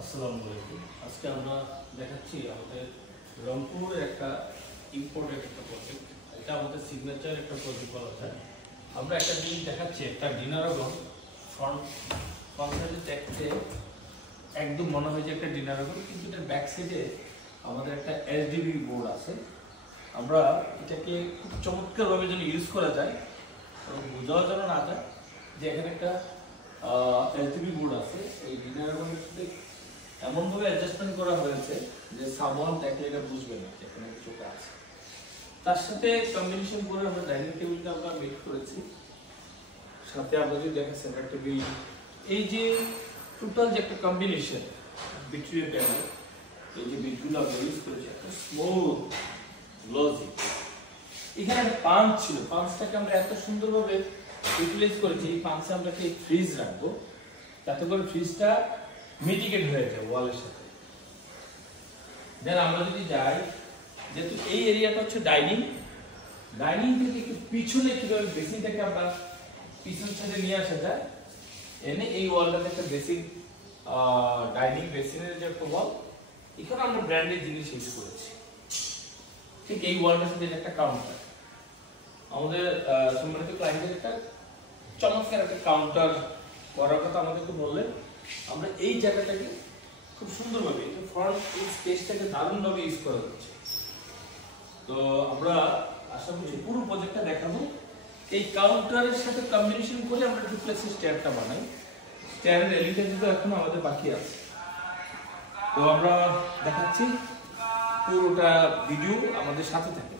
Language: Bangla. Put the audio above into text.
আসসালামু আলাইকুম। আজকে আমরা দেখাচ্ছি আমাদের রংপুরের একটা ইম্পর্টেন্ট একটা প্রজেক্ট। এটা আমাদের সিগনেচার একটা প্রজেক্ট বলা যায়। আমরা একটা জিনিস দেখাচ্ছি, একটা ডিনার রুম ফ্রন্ট সাইডে দেখতে একদম মনে হয় যে একটা ডিনার রুম, কিন্তু এটার ব্যাক সাইডে আমাদের একটা এসডিবি বোর্ড আছে। আমরা এটাকে খুব চমৎকারভাবে যেন ইউজ করা যায় এবং বোঝাও যেন না যায় যে এখানে একটা এসডিবি বোর্ড আছে। এই ডিনার রুমের সাথে এমনভাবে অ্যাডজাস্টমেন্ট করা হয়েছে যে সামওয়ান দেখলে এটা বুঝবে না যে এখানে কিছু আছে। তার সাথে কম্বিনেশন করে আমরা ডাইনিং টেবিলটা আমরা মেক করেছি। সাথে আমরা যদি দেখেন সেন্টার টেবিল, এই যে টোটাল যে একটা কম্বিনেশন বিটুইন প্যানেল, এই যে বিটগুলো আমরা ইউজ করেছি একটা স্মুথ গ্লসি। এখানে একটা পাঞ্চ ছিল, পাঞ্চটাকে আমরা এত সুন্দরভাবে ইউটিলাইজ করেছি। এই পাঞ্চে আমরা কি ফ্রিজ রাখবো যাতে করে ফ্রিজটা মিটিগেট হয়ে যায় ওয়ালের সাথে। দেন আমরা যদি যাই, যেহেতু এই এরিয়াটা হচ্ছে ডাইনিং থেকে একটু পিছনে কিভাবে বেসিনটাকে আমরা পিছন সাইডে নিয়ে আসা যায়, এনে এই ওয়ালটাতে একটা বেসিন, ডাইনিং বেসিনের যে একটা ওয়াল, এখানে আমরা ব্র্যান্ডের জিনিস ইউজ করেছি। ঠিক এই ওয়ালটার সাথে একটা কাউন্টার, আমাদের সম্মানিত ক্লায়েন্টের একটা চমৎকার একটা কাউন্টার করার কথা আমাদেরকে বললেন। আমরা এই জায়গাটাকে খুব সুন্দরভাবে ফ্রন্ট এই স্পেসটাকে দারুণভাবে ইউজ করা হচ্ছে। তো আমরা আশা করছি পুরো প্রজেক্টটা দেখাবো। এই কাউন্টারের সাথে কম্বিনেশন করে আমরা ডুপ্লেক্সের স্টেয়ারটা বানাই। স্টেয়ারের এলিমেন্ট তো এখনো আমাদের বাকি আছে। তো আমরা দেখাচ্ছি পুরোটা ভিডিও, আমাদের সাথে থাকে।